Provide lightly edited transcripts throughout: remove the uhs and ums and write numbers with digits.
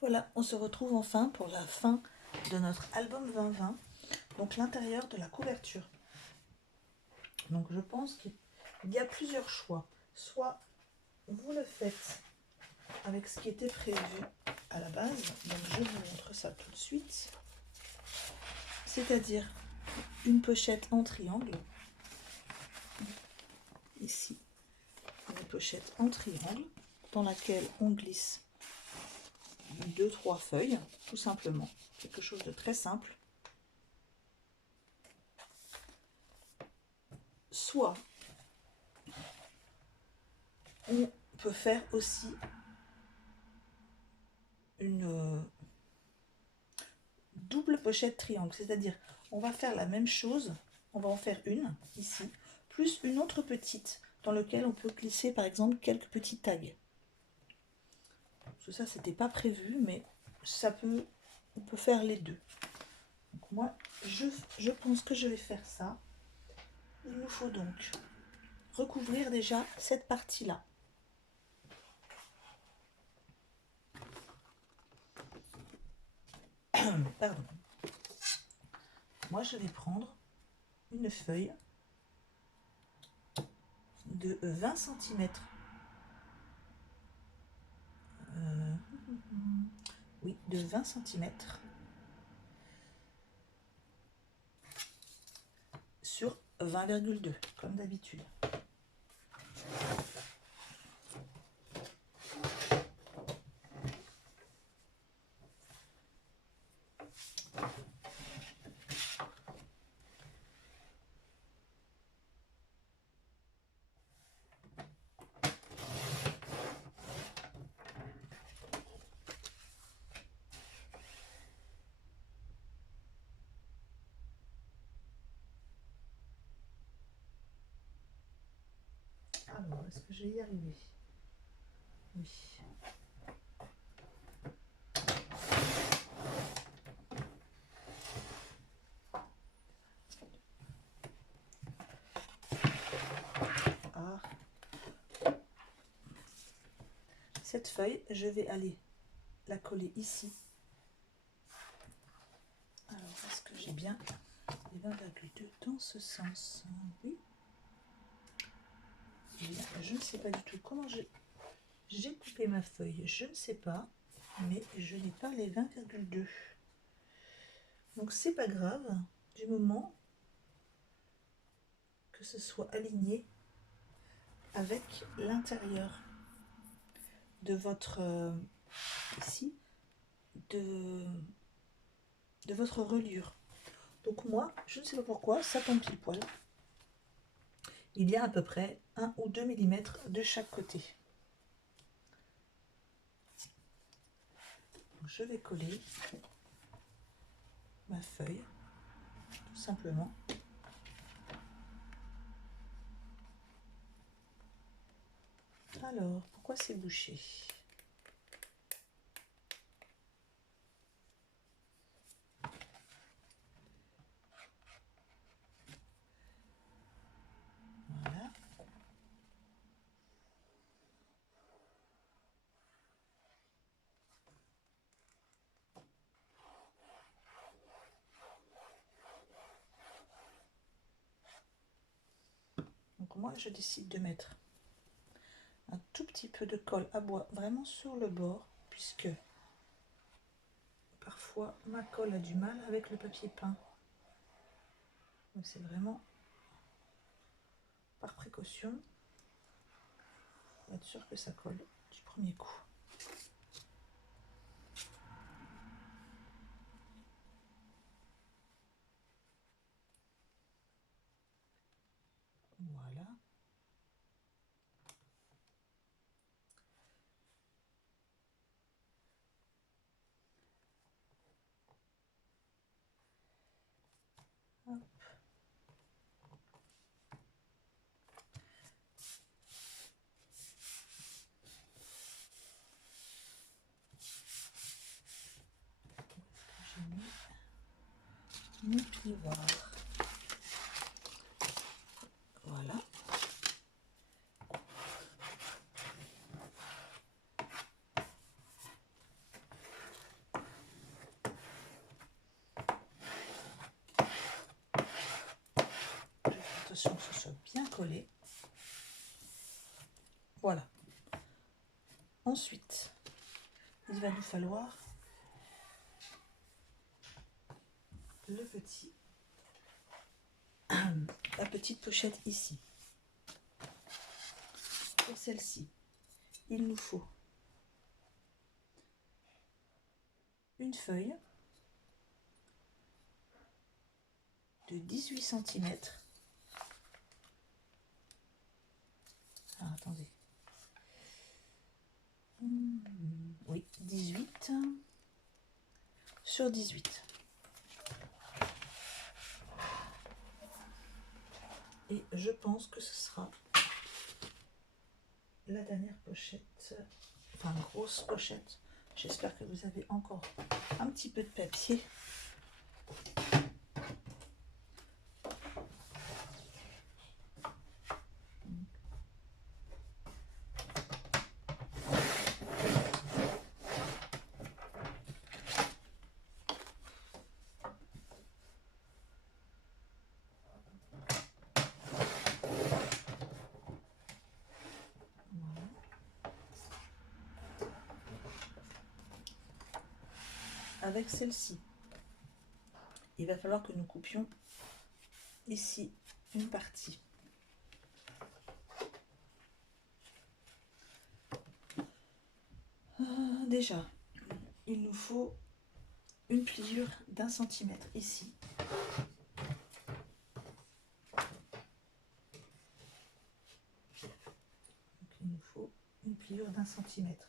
Voilà, on se retrouve enfin pour la fin de notre album 2020, donc l'intérieur de la couverture. Donc je pense qu'il y a plusieurs choix. Soit vous le faites avec ce qui était prévu à la base, donc je vous montre ça tout de suite, c'est-à-dire une pochette en triangle, ici, une pochette en triangle, dans laquelle on glisse 2-3 feuilles, tout simplement, quelque chose de très simple. Soit on peut faire aussi une double pochette triangle, c'est-à-dire on va faire la même chose, on va en faire une ici, plus une autre petite dans laquelle on peut glisser par exemple quelques petits tags. Tout ça c'était pas prévu, mais on peut faire les deux. Donc moi je pense que je vais faire ça. Il nous faut donc recouvrir déjà cette partie là. Pardon. Moi je vais prendre une feuille de 20 cm. Oui, de 20 cm sur 20,2 comme d'habitude. Alors, est-ce que je vais y arriver? Oui. Ah. Cette feuille, je vais aller la coller ici. Alors, est-ce que j'ai bien les 20,2 dans ce sens? Oui. Je ne sais pas du tout comment j'ai coupé ma feuille. Je ne sais pas, mais je n'ai pas les 20,2. Donc, c'est pas grave, du moment que ce soit aligné avec l'intérieur de votre ici de votre reliure. Donc moi, je ne sais pas pourquoi, ça tombe pile poil. Il y a à peu près 1 ou 2 mm de chaque côté. Donc je vais coller ma feuille, tout simplement. Alors, pourquoi c'est bouché? Voilà. Donc moi, je décide de mettre un tout petit peu de colle à bois vraiment sur le bord, puisque parfois ma colle a du mal avec le papier peint. Donc c'est vraiment par précaution, pour être sûr que ça colle du premier coup. Voilà. Hop. J'ai mis mon plioir. Voilà. Ensuite, il va nous falloir la petite pochette ici. Pour celle-ci, il nous faut une feuille de 18 cm. Ah, attendez. Oui, 18 sur 18. Et je pense que ce sera la dernière pochette, enfin grosse pochette. J'espère que vous avez encore un petit peu de papier. Avec celle-ci, il va falloir que nous coupions ici une partie. Déjà, il nous faut une pliure d'1 centimètre ici. Donc, il nous faut une pliure d'1 centimètre.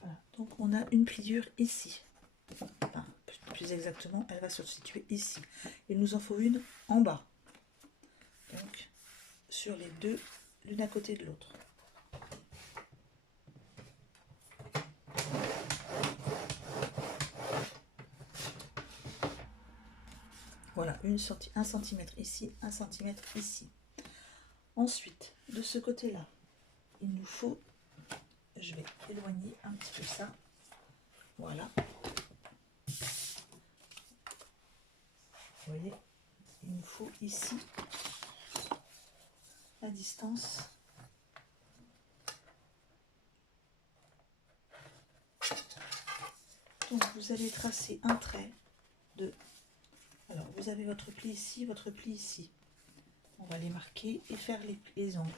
Voilà, donc on a une pliure ici. Enfin, plus exactement, elle va se situer ici. Il nous en faut une en bas. Donc, sur les deux, l'une à côté de l'autre. Voilà, 1 cm ici, 1 cm ici. Ensuite, de ce côté-là, il nous faut, je vais éloigner un petit peu ça. Voilà. Vous voyez, il nous faut ici la distance. Donc vous allez tracer un trait de... Alors vous avez votre pli ici, votre pli ici. On va les marquer et faire les angles.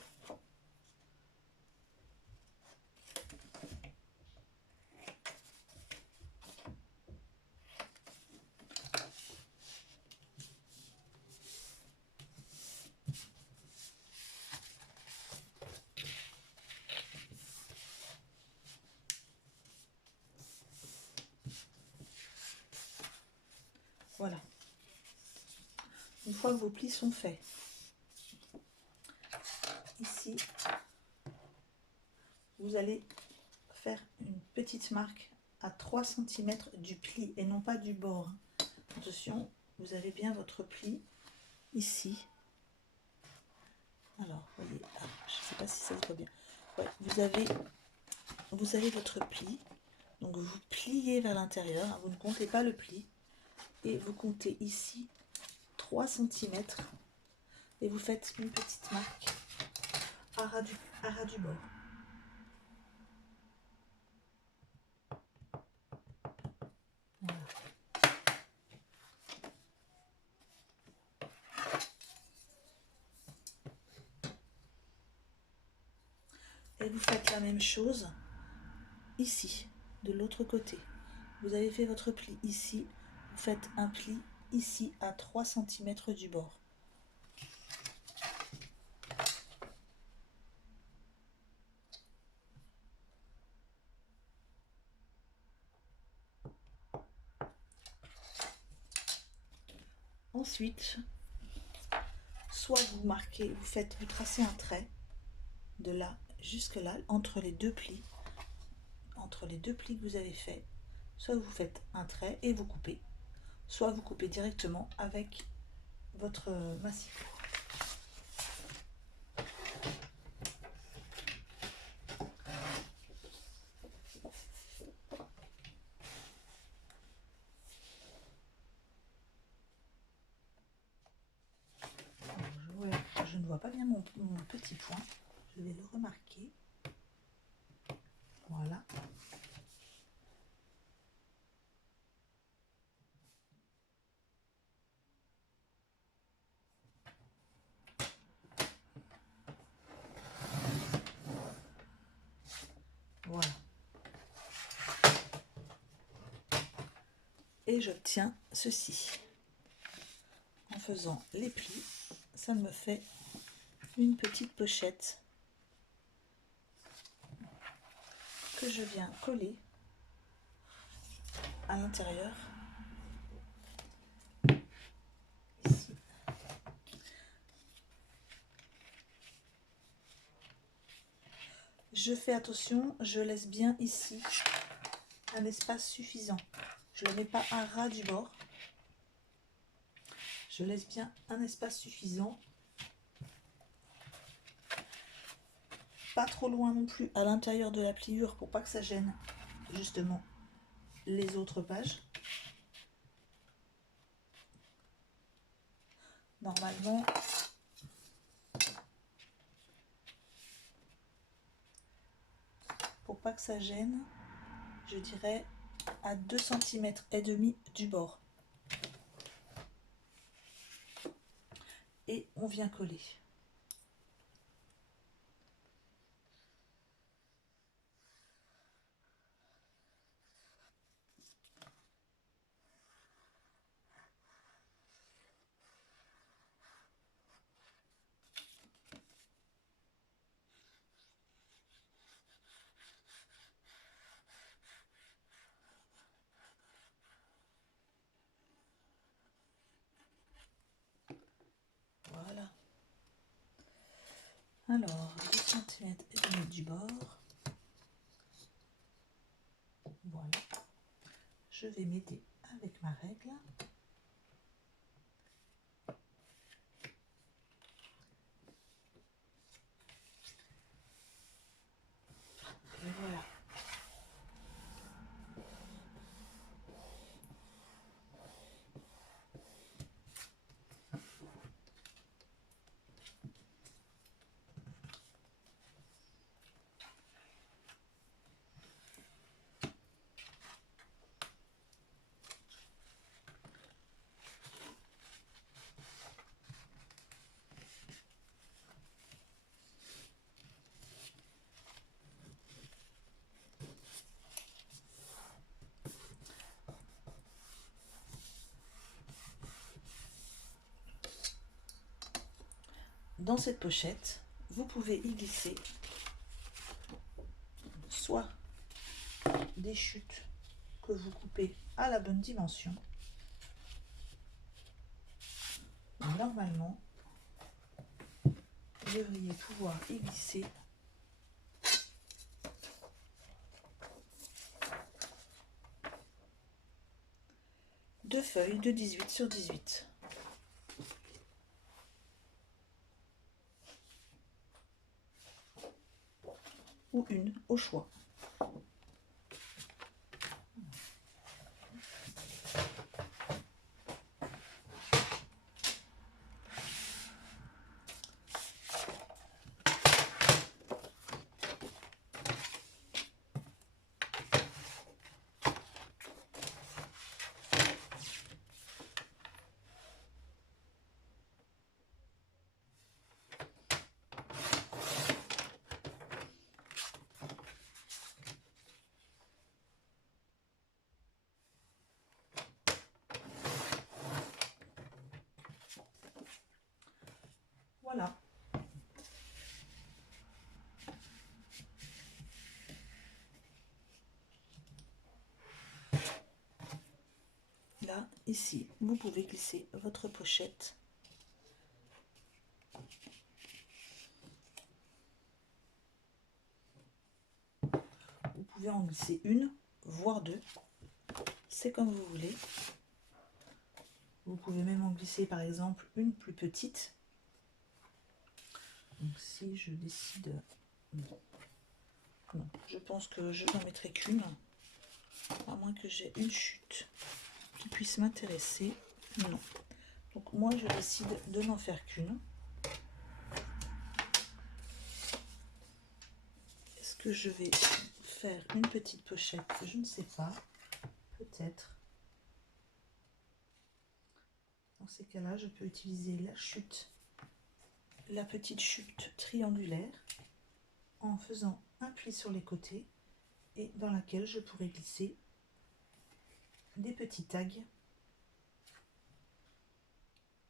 Voilà. Une fois que vos plis sont faits, ici, vous allez faire une petite marque à 3 cm du pli et non pas du bord. Attention, vous avez bien votre pli ici. Alors, voyez, je ne sais pas si ça se voit bien. Ouais, vous avez votre pli. Donc vous pliez vers l'intérieur, vous ne comptez pas le pli. Et vous comptez ici 3 cm. Et vous faites une petite marque à ras du bord. Voilà. Et vous faites la même chose ici, de l'autre côté. Vous avez fait votre pli ici, vous faites un pli ici à 3 cm du bord. Ensuite, soit vous marquez, vous tracez un trait de là jusque là entre les deux plis que vous avez fait, soit vous faites un trait et vous coupez, soit vous coupez directement avec votre massif. voit pas bien mon petit point. Je vais le remarquer. Voilà. Voilà. Et j'obtiens ceci. En faisant les plis, ça me fait une petite pochette que je viens coller à l'intérieur. Ici. Je fais attention, je laisse bien ici un espace suffisant. Je ne le mets pas à ras du bord. Je laisse bien un espace suffisant. Pas trop loin non plus à l'intérieur de la pliure pour pas que ça gêne justement les autres pages. Normalement, pour pas que ça gêne, je dirais à 2,5 cm du bord. Et on vient coller. Voilà. Alors, 2,5 cm du bord. Voilà. Je vais m'aider avec ma règle. Et voilà. Dans cette pochette, vous pouvez y glisser soit des chutes que vous coupez à la bonne dimension. Normalement, vous devriez pouvoir y glisser deux feuilles de 18 sur 18. Ou une au choix. Voilà. Là, ici, vous pouvez glisser votre pochette. Vous pouvez en glisser une, voire deux. C'est comme vous voulez. Vous pouvez même en glisser par exemple une plus petite. Donc si je décide... Non, je pense que je n'en mettrai qu'une. À moins que j'ai une chute qui puisse m'intéresser. Non. Donc moi je décide de n'en faire qu'une. que je vais faire une petite pochette, je ne sais pas, peut-être. Dans ces cas-là, je peux utiliser la chute, la petite chute triangulaire, en faisant un pli sur les côtés et dans laquelle je pourrais glisser des petits tags.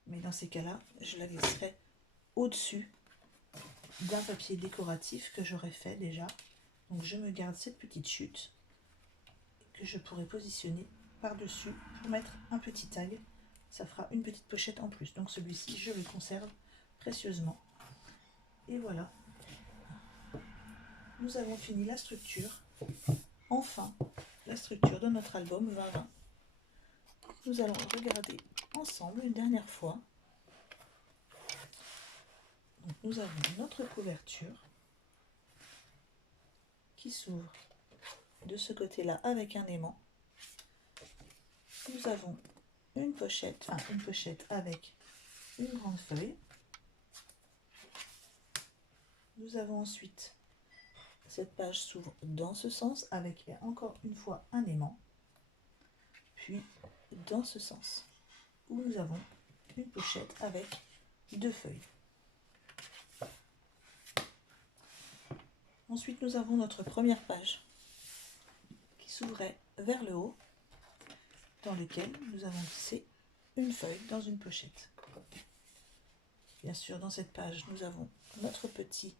Mais dans ces cas-là, je la glisserai au-dessus d'un papier décoratif que j'aurais fait déjà. Donc je me garde cette petite chute que je pourrais positionner par-dessus pour mettre un petit tag. Ça fera une petite pochette en plus. Donc celui-ci, je le conserve précieusement. Et voilà. Nous avons fini la structure. Enfin, la structure de notre album 2020. Nous allons regarder ensemble une dernière fois. Donc, nous avons notre couverture qui s'ouvre de ce côté-là avec un aimant. Nous avons une pochette avec une grande feuille. Nous avons ensuite, cette page s'ouvre dans ce sens avec encore une fois un aimant. Puis dans ce sens où nous avons une pochette avec 2 feuilles. Ensuite, nous avons notre première page qui s'ouvrait vers le haut, dans lequel nous avons glissé une feuille dans une pochette. Bien sûr, dans cette page, nous avons notre petite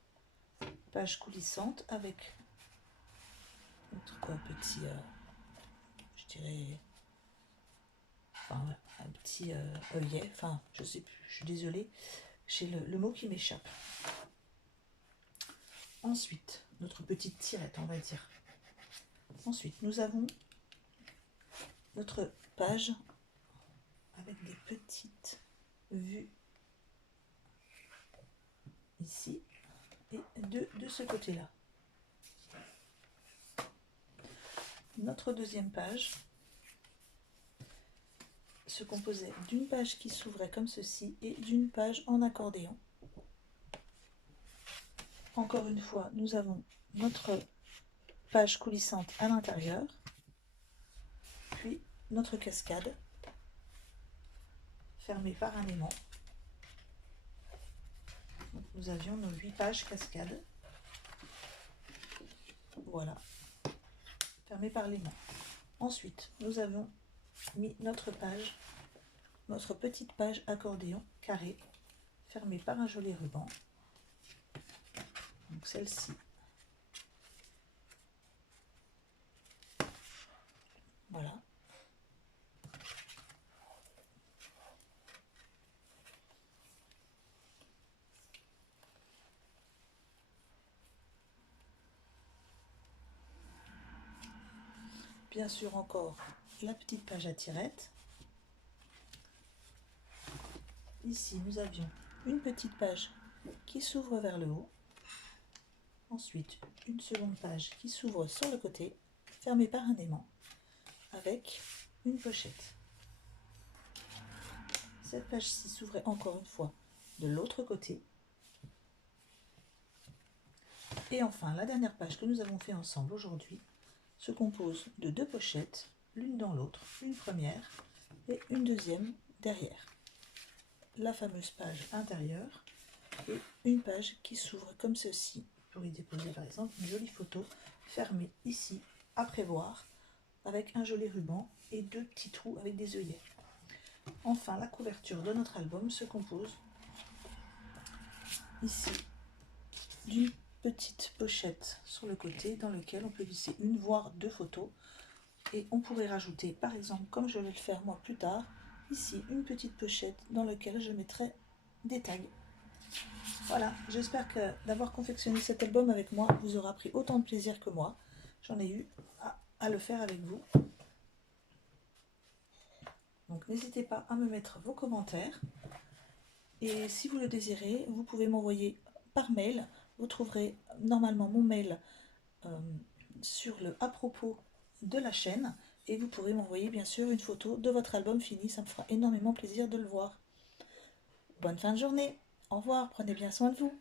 page coulissante avec notre petit, je dirais, enfin, un petit œillet, enfin, je sais plus, je suis désolée, j'ai le mot qui m'échappe. Ensuite, notre petite tirette, on va dire. Ensuite, nous avons notre page avec des petites vues ici et de ce côté-là. Notre deuxième page se composait d'une page qui s'ouvrait comme ceci et d'une page en accordéon. Encore une fois, nous avons notre page coulissante à l'intérieur, puis notre cascade fermée par un aimant. Donc, nous avions nos 8 pages cascade. Voilà, fermée par l'aimant. Ensuite, nous avons mis notre petite page accordéon carrée, fermée par un joli ruban. Donc celle-ci. Voilà. Bien sûr, encore la petite page à tirette. Ici, nous avions une petite page qui s'ouvre vers le haut. Ensuite, une seconde page qui s'ouvre sur le côté, fermée par un aimant, avec une pochette. Cette page-ci s'ouvrait encore une fois de l'autre côté. Et enfin, la dernière page que nous avons fait ensemble aujourd'hui se compose de 2 pochettes, l'une dans l'autre, une première et une deuxième derrière. La fameuse page intérieure et une page qui s'ouvre comme ceci pour y déposer par exemple une jolie photo fermée ici à prévoir avec un joli ruban et 2 petits trous avec des œillets. Enfin, la couverture de notre album se compose ici d'une petite pochette sur le côté dans lequel on peut glisser une voire 2 photos et on pourrait rajouter par exemple, comme je vais le faire moi plus tard, ici une petite pochette dans laquelle je mettrai des tags. Voilà, j'espère que d'avoir confectionné cet album avec moi vous aura pris autant de plaisir que moi. J'en ai eu à le faire avec vous. Donc n'hésitez pas à me mettre vos commentaires. Et si vous le désirez, vous pouvez m'envoyer par mail. Vous trouverez normalement mon mail sur le à propos de la chaîne. Et vous pourrez m'envoyer bien sûr une photo de votre album fini. Ça me fera énormément plaisir de le voir. Bonne fin de journée. Au revoir. Prenez bien soin de vous.